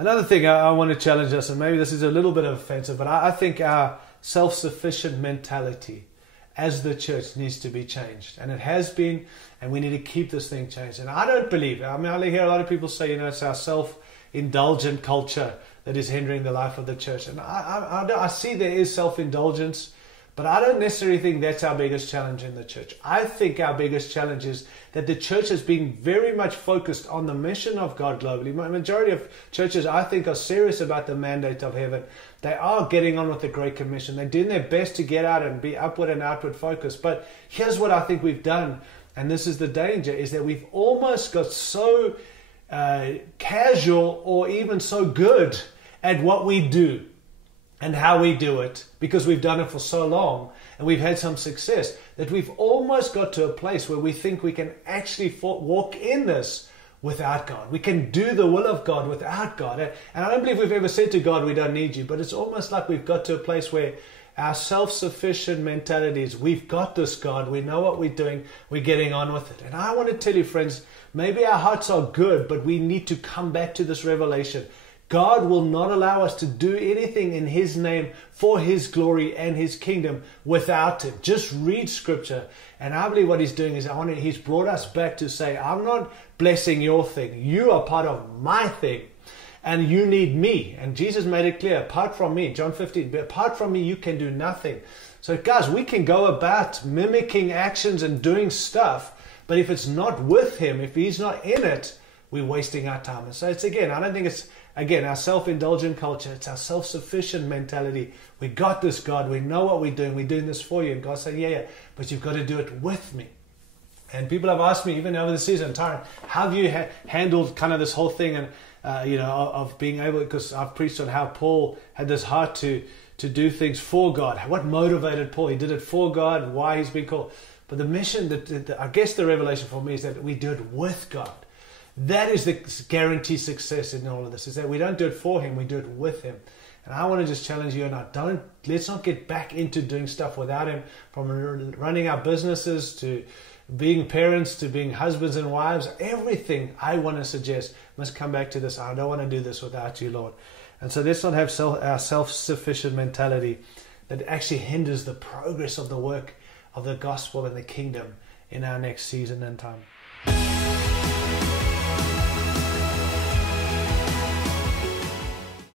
Another thing I want to challenge us, and maybe this is a little bit offensive, but I think our self-sufficient mentality as the church needs to be changed. And it has been, and we need to keep this thing changed. And I don't believe, I mean, I hear a lot of people say, it's our self-indulgent culture that is hindering the life of the church. And I see there is self-indulgence, but I don't necessarily think that's our biggest challenge in the church. I think our biggest challenge is that the church has been very much focused on the mission of God globally. The majority of churches, I think, are serious about the mandate of heaven. They are getting on with the Great Commission. They're doing their best to get out and be upward and outward focused. But here's what I think we've done, and this is the danger, is that we've almost got so casual or even so good at what we do and how we do it, because we've done it for so long and we've had some success, that we've almost got to a place where we think we can actually walk in this without God. We can do the will of God without God. And I don't believe we've ever said to God, we don't need you, but it's almost like we've got to a place where our self-sufficient mentality is, we've got this, God, we know what we're doing, we're getting on with it. And I want to tell you, friends, maybe our hearts are good, but we need to come back to this revelation. God will not allow us to do anything in His name for His glory and His kingdom without Him. Just read Scripture. And I believe what He's doing is He's brought us back to say, I'm not blessing your thing. You are part of my thing. And you need me. And Jesus made it clear, apart from me, John 15, apart from me, you can do nothing. So guys, we can go about mimicking actions and doing stuff, but if it's not with Him, if He's not in it, we're wasting our time. And so it's again, I don't think it's, again, our self-indulgent culture. It's our self-sufficient mentality. We got this, God. We know what we're doing this for you. And God said, yeah, but you've got to do it with me. And people have asked me, even over the season, Tyrone, how have you handled kind of this whole thing and, of being able, because I've preached on how Paul had this heart to do things for God. What motivated Paul? He did it for God, why he's been called. But the mission, I guess the revelation for me is that we do it with God. That is the guaranteed success in all of this, is that we don't do it for Him, we do it with Him. And I want to just challenge you, and let's not get back into doing stuff without Him, from running our businesses to being parents to being husbands and wives. Everything I want to suggest must come back to this. I don't want to do this without you, Lord. And so let's not have our self-sufficient mentality that actually hinders the progress of the work of the gospel and the kingdom in our next season and time.